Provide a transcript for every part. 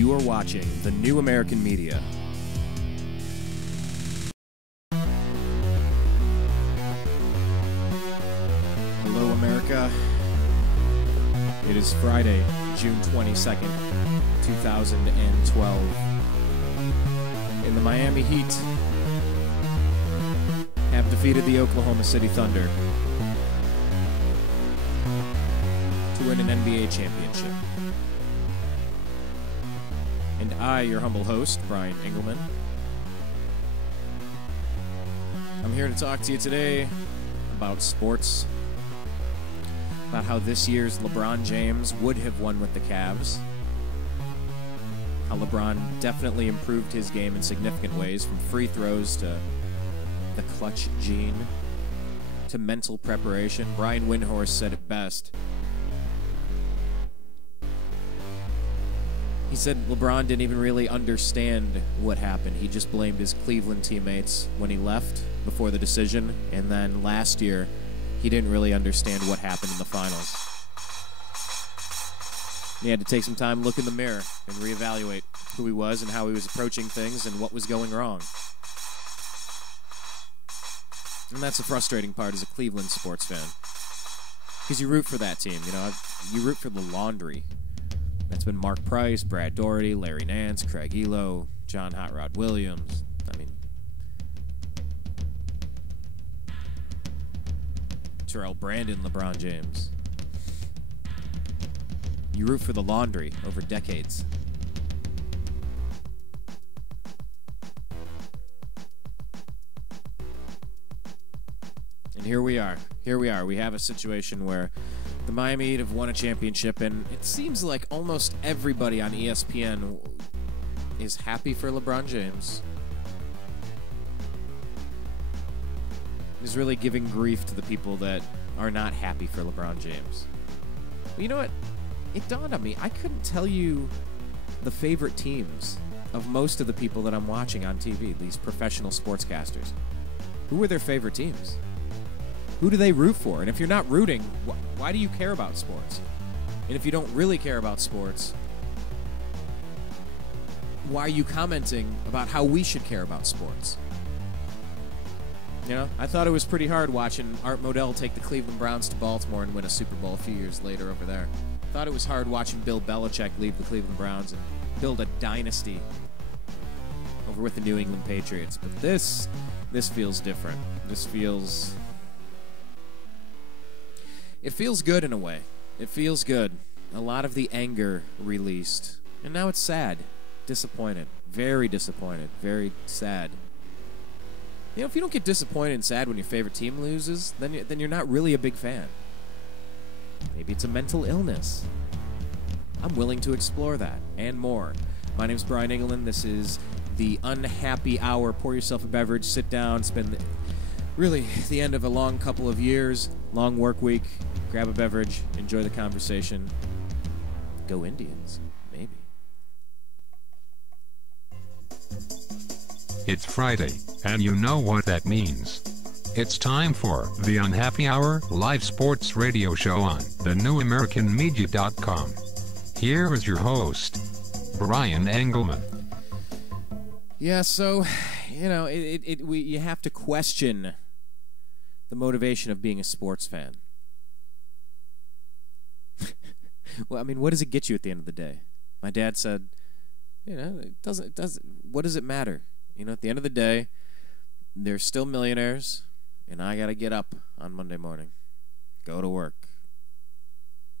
You are watching the New American Media. Hello, America. It is Friday, June 22nd, 2012. And the Miami Heat have defeated the Oklahoma City Thunder to win an NBA championship. And I, your humble host, Brian Engelman, I'm here to talk to you today about sports, about how this year's LeBron James would have won with the Cavs, how LeBron definitely improved his game in significant ways, from free throws to the clutch gene to mental preparation. Brian Windhorst said it best. He said LeBron didn't even really understand what happened. He just blamed his Cleveland teammates when he left before the decision, and then last year he didn't really understand what happened in the finals. He had to take some time, look in the mirror, and reevaluate who he was and how he was approaching things and what was going wrong. And that's the frustrating part as a Cleveland sports fan, because you root for that team. You root for the laundry. That's been Mark Price, Brad Daugherty, Larry Nance, Craig Elo, John Hot Rod Williams. Terrell Brandon, LeBron James. You root for the laundry over decades. And here we are. We have a situation where the Miami Heat have won a championship, and it seems like almost everybody on ESPN is happy for LeBron James. Is really giving grief to the people that are not happy for LeBron James. Well, you know what? It dawned on me, I couldn't tell you the favorite teams of most of the people that I'm watching on TV, these professional sportscasters. Who are their favorite teams? Who do they root for? And if you're not rooting, why do you care about sports? And if you don't really care about sports, why are you commenting about how we should care about sports? You know, I thought it was pretty hard watching Art Modell take the Cleveland Browns to Baltimore and win a Super Bowl a few years later over there. Thought it was hard watching Bill Belichick leave the Cleveland Browns and build a dynasty over with the New England Patriots. But this feels different. It feels good in a way. It feels good. A lot of the anger released. And now it's sad. Disappointed. Very very sad. You know, if you don't get disappointed and sad when your favorite team loses, then you're not really a big fan. Maybe it's a mental illness. I'm willing to explore that and more. My name's Brian Engelman. This is the Unhappy Hour. Pour yourself a beverage, sit down, spend the end of a long couple of years, long work week, grab a beverage, enjoy the conversation. Go Indians, maybe. It's Friday, and you know what that means. It's time for the Unhappy Hour live sports radio show on thenewamericanmedia.com. Here is your host, Brian Engelman. Yeah, so, you have to question the motivation of being a sports fan. Well, I mean, what does it get you at the end of the day? My dad said, it doesn't, what does it matter? At the end of the day, they're still millionaires, and I got to get up on Monday morning, go to work.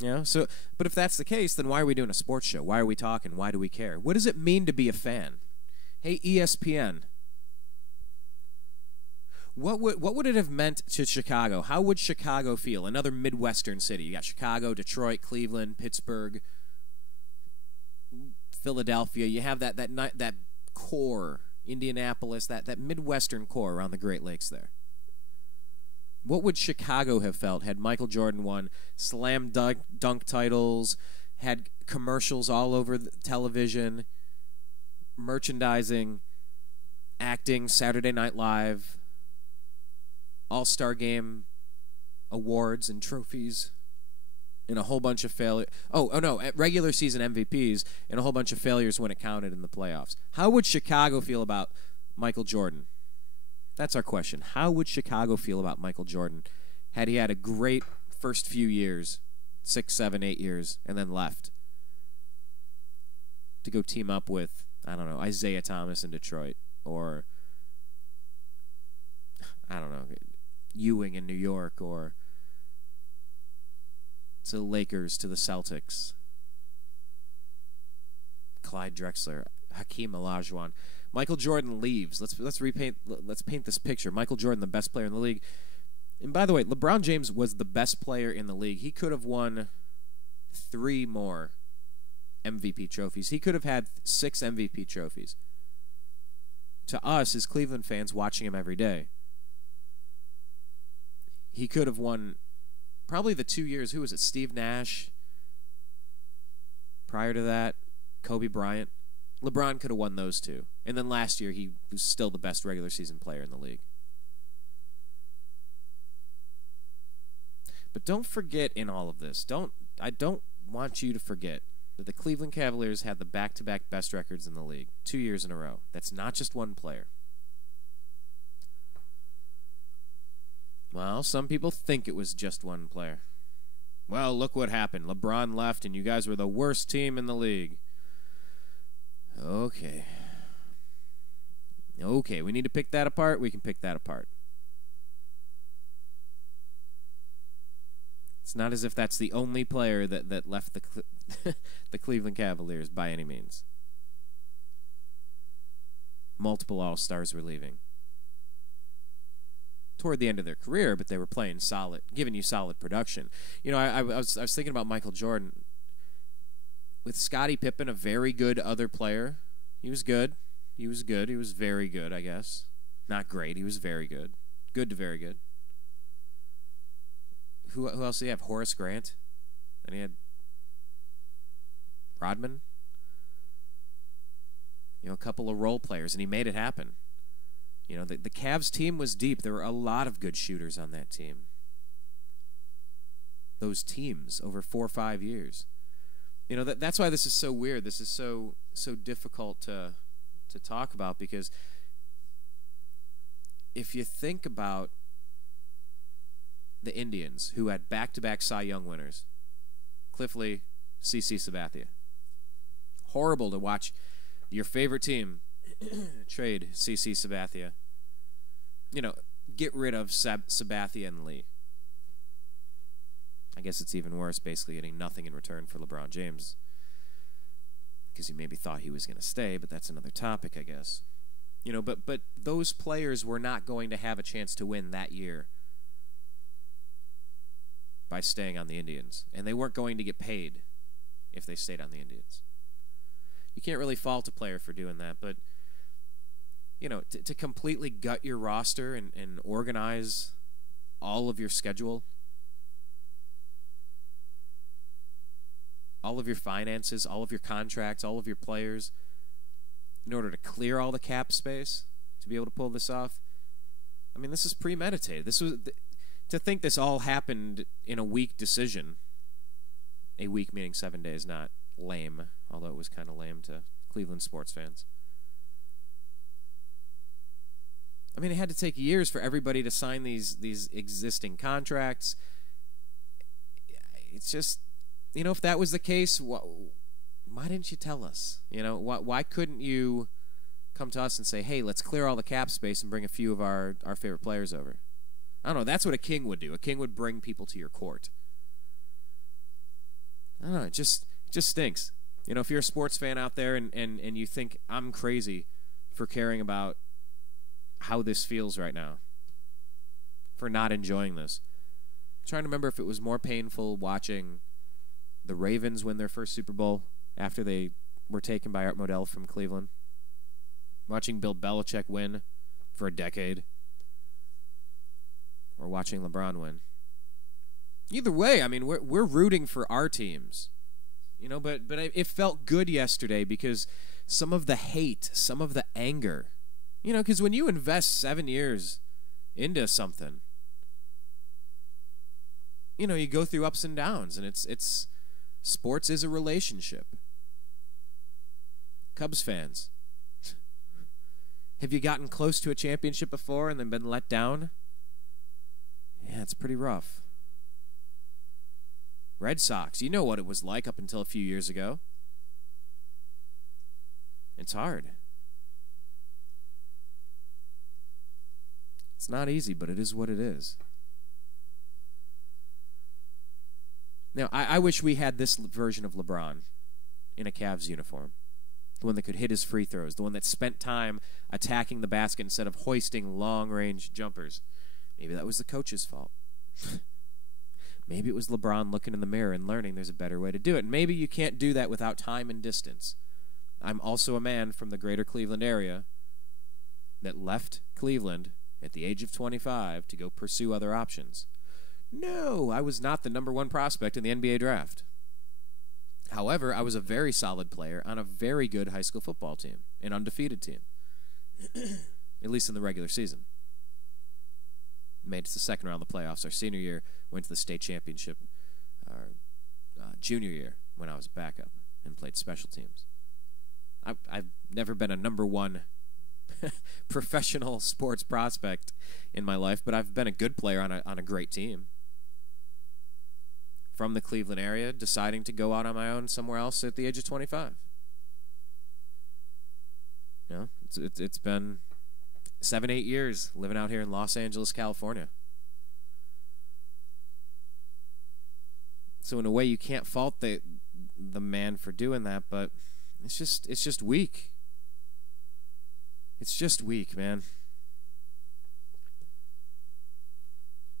But if that's the case, then why are we doing a sports show? Why are we talking? Why do we care? What does it mean to be a fan? Hey, ESPN, what would it have meant to Chicago? How would Chicago feel? Another Midwestern city. You got Chicago, Detroit, Cleveland, Pittsburgh, Philadelphia. You have that core, Indianapolis, that Midwestern core around the Great Lakes there. What would Chicago have felt had Michael Jordan won slam dunk titles, had commercials all over the television, merchandising, acting, Saturday Night Live, All-Star Game awards and trophies? and a whole bunch of failure. Oh no, regular season MVPs and a whole bunch of failures when it counted in the playoffs. How would Chicago feel about Michael Jordan? That's our question. How would Chicago feel about Michael Jordan had he had a great first few years, 6, 7, 8 years, and then left to go team up with, I don't know, Isaiah Thomas in Detroit, or I don't know, Ewing in New York, or to the Lakers, to the Celtics, Clyde Drexler, Hakeem Olajuwon. Michael Jordan leaves. Let's paint this picture. Michael Jordan, the best player in the league. And by the way, LeBron James was the best player in the league. He could have won 3 more MVP trophies. He could have had 6 MVP trophies. To us, as Cleveland fans watching him every day, he could have won probably the 2 years. Who was it? Steve Nash. Prior to that, Kobe Bryant. LeBron could have won those 2. And then last year, he was still the best regular season player in the league. But don't forget in all of this, I don't want you to forget that the Cleveland Cavaliers had the back-to-back best records in the league 2 years in a row. That's not just one player. Well, some people think it was just one player. Well, look what happened. LeBron left, and you guys were the worst team in the league. Okay, we need to pick that apart. We can pick that apart. It's not as if that's the only player that left the Cleveland Cavaliers by any means. Multiple All-Stars were leaving toward the end of their career, but they were playing solid, giving you solid production. You know, I was thinking about Michael Jordan. With Scottie Pippen, a very good other player. He was good. He was very good, I guess. Not great. He was very good. Good to very good. Who else did he have? Horace Grant. And he had Rodman. You know, a couple of role players, and he made it happen. You know, the Cavs team was deep. There were a lot of good shooters on that team. Those teams over 4 or 5 years. You know, that's why this is so weird. This is so difficult to talk about, because if you think about the Indians, who had back-to-back Cy Young winners, Cliff Lee, CC Sabathia. Horrible to watch your favorite team trade CC Sabathia. You know, get rid of Sabathia and Lee. I guess it's even worse, basically getting nothing in return for LeBron James, because you maybe thought he was going to stay, but that's another topic, I guess. You know, but those players were not going to have a chance to win that year by staying on the Indians, and they weren't going to get paid if they stayed on the Indians. You can't really fault a player for doing that, but you know, to completely gut your roster and organize all of your schedule, all of your finances, all of your contracts, all of your players, in order to clear all the cap space to be able to pull this off. I mean, this is premeditated. This was to think this all happened in a week decision. A week meaning 7 days, not lame, although it was kind of lame to Cleveland sports fans. I mean, it had to take years for everybody to sign these existing contracts. It's just, you know, if that was the case, why didn't you tell us? You know, why couldn't you come to us and say, hey, let's clear all the cap space and bring a few of our favorite players over? I don't know. That's what a king would do. A king would bring people to your court. I don't know. It just stinks. You know, if you're a sports fan out there and you think I'm crazy for caring about how this feels right now, for not enjoying this. I'm trying to remember if it was more painful watching the Ravens win their first Super Bowl after they were taken by Art Modell from Cleveland, watching Bill Belichick win for a decade, or watching LeBron win. Either way, I mean, we're rooting for our teams, you know. But it felt good yesterday because some of the hate, some of the anger, you know, because when you invest 7 years into something, you go through ups and downs, and it's sports is a relationship. Cubs fans, have you gotten close to a championship before and then been let down? Yeah, it's pretty rough. Red Sox, you know what it was like up until a few years ago. It's hard. It's not easy, but it is what it is. Now, I wish we had this version of LeBron in a Cavs uniform. The one that could hit his free throws. The one that spent time attacking the basket instead of hoisting long-range jumpers. Maybe that was the coach's fault. Maybe it was LeBron looking in the mirror and learning there's a better way to do it. And maybe you can't do that without time and distance. I'm also a man from the greater Cleveland area that left Cleveland at the age of 25 to go pursue other options. No, I was not the number one prospect in the NBA draft. However, I was a very solid player on a very good high school football team, an undefeated team, at least in the regular season. Made it to the second round of the playoffs. Our senior year, went to the state championship. Our junior year, when I was backup and played special teams. I've never been a number one professional sports prospect in my life, but I've been a good player on a great team. From the Cleveland area, deciding to go out on my own somewhere else at the age of 25. It's been 7-8 years living out here in Los Angeles, California. So in a way, you can't fault the man for doing that, but it's just weak. It's just weak, man.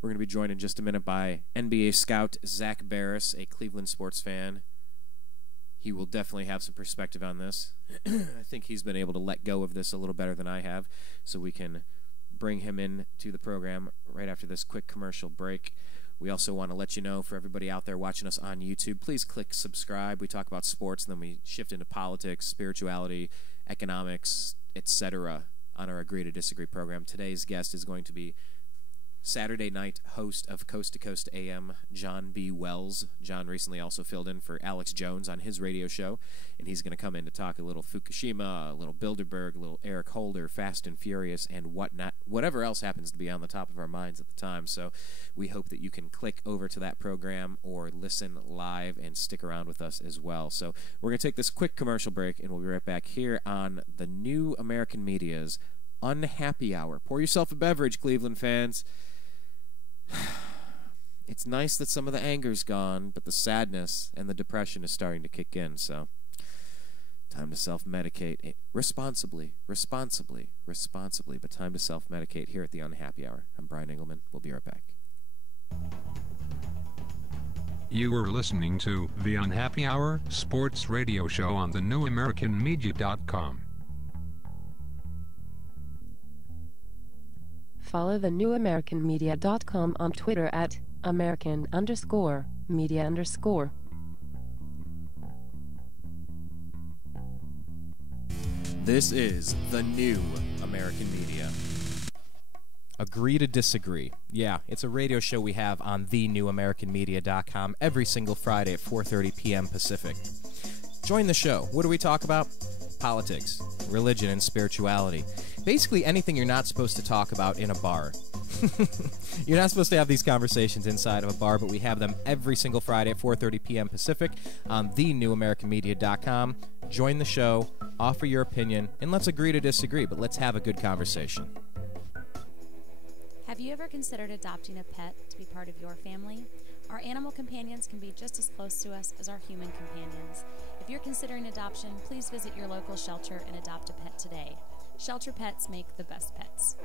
We're going to be joined in just a minute by NBA scout Zach Barris, a Cleveland sports fan. He will definitely have some perspective on this. I think he's been able to let go of this a little better than I have, so we can bring him in to the program right after this quick commercial break. We also want to let you know, for everybody out there watching us on YouTube, please click subscribe. We talk about sports, and then we shift into politics, spirituality, economics, etc. on our Agree to Disagree program. Today's guest is going to be Saturday night host of Coast to Coast AM, John B. Wells. John recently also filled in for Alex Jones on his radio show, and he's going to come in to talk a little Fukushima, a little Bilderberg, a little Eric Holder, Fast and Furious, and whatnot, whatever else happens to be on the top of our minds at the time. So we hope that you can click over to that program or listen live and stick around with us as well. So we're going to take this quick commercial break, and we'll be right back here on the New American Media's Unhappy Hour. Pour yourself a beverage, Cleveland fans. It's nice that some of the anger's gone, but the sadness and the depression is starting to kick in, so time to self-medicate responsibly, but time to self-medicate here at the Unhappy Hour. I'm Brian Engelman. We'll be right back. You were listening to the Unhappy Hour sports radio show on the newamericanmedia.com. Follow the newamericanmedia.com on Twitter at American_media_. This is the New American Media. Agree to Disagree. Yeah, it's a radio show we have on thenewamericanmedia.com every single Friday at 4:30 p.m. Pacific. Join the show. What do we talk about? Politics, religion, and spirituality. Basically anything you're not supposed to talk about in a bar. You're not supposed to have these conversations inside of a bar, but we have them every single Friday at 4:30 p.m. Pacific on thenewamericanmedia.com. Join the show, offer your opinion, and let's agree to disagree, but let's have a good conversation. Have you ever considered adopting a pet to be part of your family? Our animal companions can be just as close to us as our human companions. If you're considering adoption, please visit your local shelter and adopt a pet today. Shelter pets make the best pets.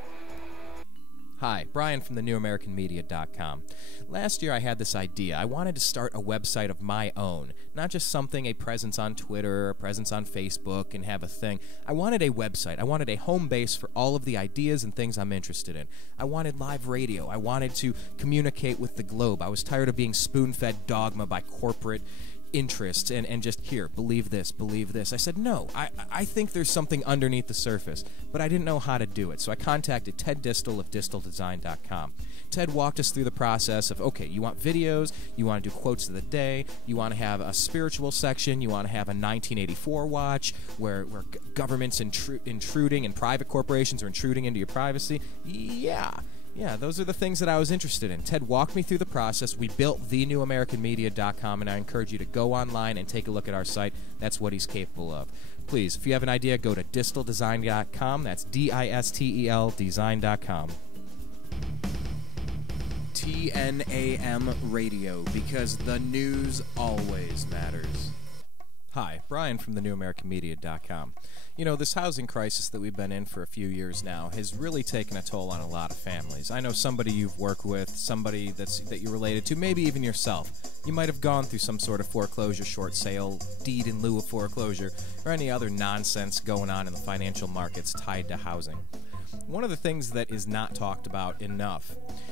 Hi, Brian from the newamericanmedia.com. Last year I had this idea. I wanted to start a website of my own, not just something, a presence on Twitter, a presence on Facebook, and have a thing. I wanted a website. I wanted a home base for all of the ideas and things I'm interested in. I wanted live radio. I wanted to communicate with the globe. I was tired of being spoon-fed dogma by corporate interest and just, here, believe this, believe this. I said, no, I think there's something underneath the surface, but I didn't know how to do it. So I contacted Ted Distel of disteldesign.com. Ted walked us through the process of, okay, you want videos, you want to do quotes of the day, you want to have a spiritual section, you want to have a 1984 watch where governments intruding and private corporations are intruding into your privacy. Yeah, those are the things that I was interested in. Ted walked me through the process. We built thenewamericanmedia.com, and I encourage you to go online and take a look at our site. That's what he's capable of. Please, if you have an idea, go to disteldesign.com. That's DISTEL design.com. TNAM Radio, because the news always matters. Hi, Brian from thenewamericanmedia.com. You know, this housing crisis that we've been in for a few years now has really taken a toll on a lot of families. I know somebody you've worked with, somebody that you're related to, maybe even yourself. You might have gone through some sort of foreclosure, short sale, deed in lieu of foreclosure, or any other nonsense going on in the financial markets tied to housing. One of the things that is not talked about enough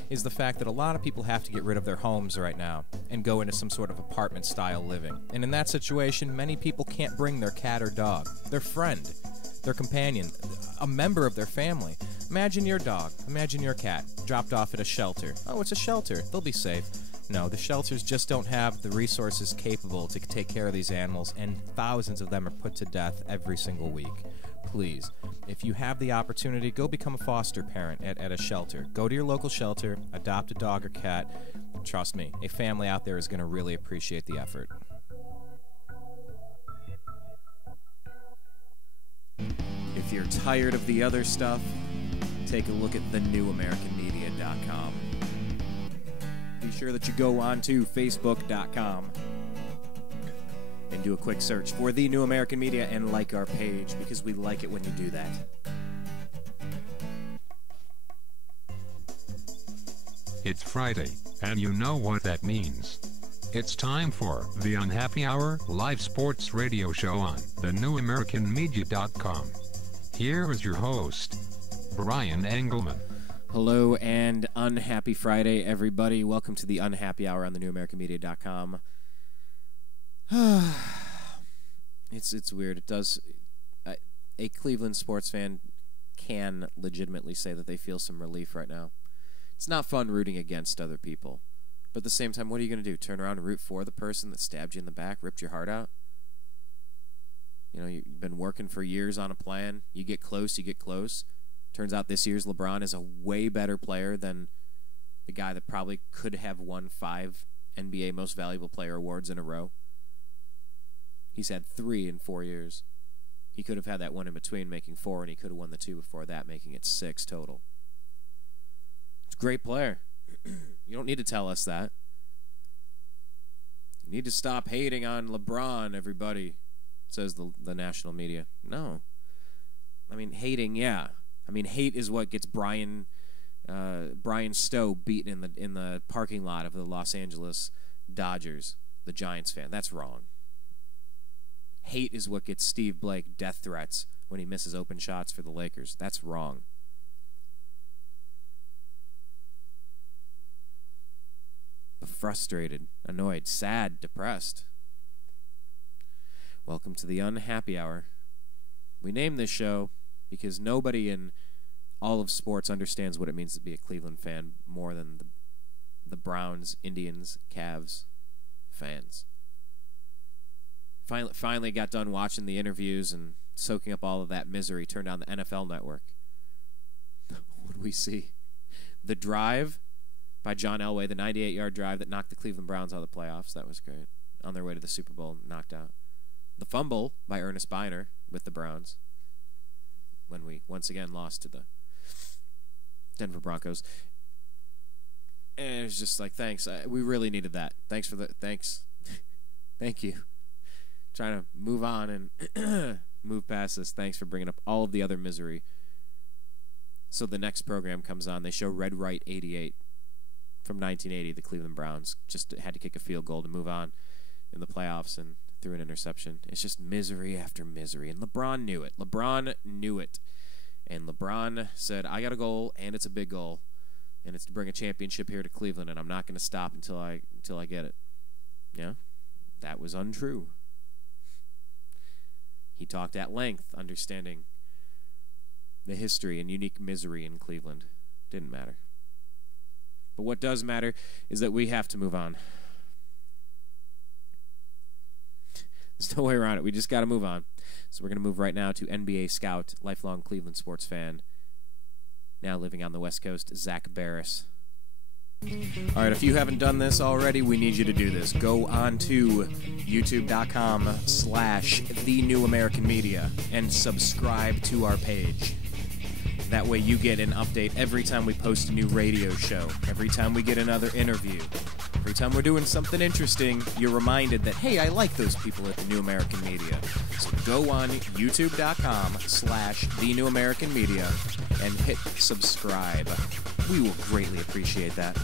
is the fact that a lot of people have to get rid of their homes right now and go into some sort of apartment-style living. And in that situation, many people can't bring their cat or dog, their friend, their companion, a member of their family. Imagine your dog, imagine your cat, dropped off at a shelter. Oh, it's a shelter. They'll be safe. No, the shelters just don't have the resources capable to take care of these animals, and thousands of them are put to death every single week. Please, if you have the opportunity, go become a foster parent at a shelter. Go to your local shelter, adopt a dog or cat. Trust me, a family out there is going to really appreciate the effort. If you're tired of the other stuff, take a look at thenewamericanmedia.com. Be sure that you go on to facebook.com and do a quick search for The New American Media and like our page, because we like it when you do that. It's Friday, and you know what that means. It's time for the Unhappy Hour live sports radio show on thenewamericanmedia.com. Here is your host, Brian Engelman. Hello and unhappy Friday, everybody. Welcome to the Unhappy Hour on thenewamericanmedia.com. It's weird. It does. A Cleveland sports fan can legitimately say that they feel some relief right now. It's not fun rooting against other people, but at the same time, what are you going to do? Turn around and root for the person that stabbed you in the back, ripped your heart out? You know, you've been working for years on a plan. You get close, you get close. Turns out this year's LeBron is a way better player than the guy that probably could have won 5 NBA Most Valuable Player awards in a row. He's had 3 in 4 years. He could have had that one in between, making 4, and he could have won the 2 before that, making it 6 total. It's a great player. You don't need to tell us that. You need to stop hating on LeBron, everybody, says the national media. No. I mean, hating, yeah. I mean, hate is what gets Brian Stowe beaten in the parking lot of the Los Angeles Dodgers, the Giants fan. That's wrong. Hate is what gets Steve Blake death threats when he misses open shots for the Lakers. That's wrong. Frustrated, annoyed, sad, depressed. Welcome to the Unhappy Hour. We named this show because nobody in all of sports understands what it means to be a Cleveland fan more than the Browns, Indians, Cavs fans. Finally got done watching the interviews and soaking up all of that misery, turned on the NFL Network. What do we see? The Drive by John Elway, the 98-yard drive that knocked the Cleveland Browns out of the playoffs. That was great. On their way to the Super Bowl, knocked out. The Fumble by Ernest Biner with the Browns when we once again lost to the Denver Broncos. And it was just like, thanks. We really needed that. Thanks. Thank you. Trying to move on and move past this. Thanks for bringing up all of the other misery. So the next program comes on. They show Red Right 88 from 1980. The Cleveland Browns just had to kick a field goal to move on in the playoffs and threw an interception. It's just misery after misery. And LeBron knew it. And LeBron said, I got a goal, and it's a big goal. And it's to bring a championship here to Cleveland, and I'm not going to stop until I get it. Yeah? that was untrue. He talked at length, understanding the history and unique misery in Cleveland. Didn't matter. But what does matter is that we have to move on. There's no way around it. We just got to move on. So we're going to move right now to NBA scout, lifelong Cleveland sports fan, now living on the West Coast, Zach Barris. All right, if you haven't done this already, we need you to do this. Go on to youtube.com/thenewamericanmedia and subscribe to our page. That way you get an update every time we post a new radio show, every time we get another interview, every time we're doing something interesting, you're reminded that, hey, I like those people at the New American Media. So go on youtube.com/thenewamericanmedia and hit subscribe. We will greatly appreciate that.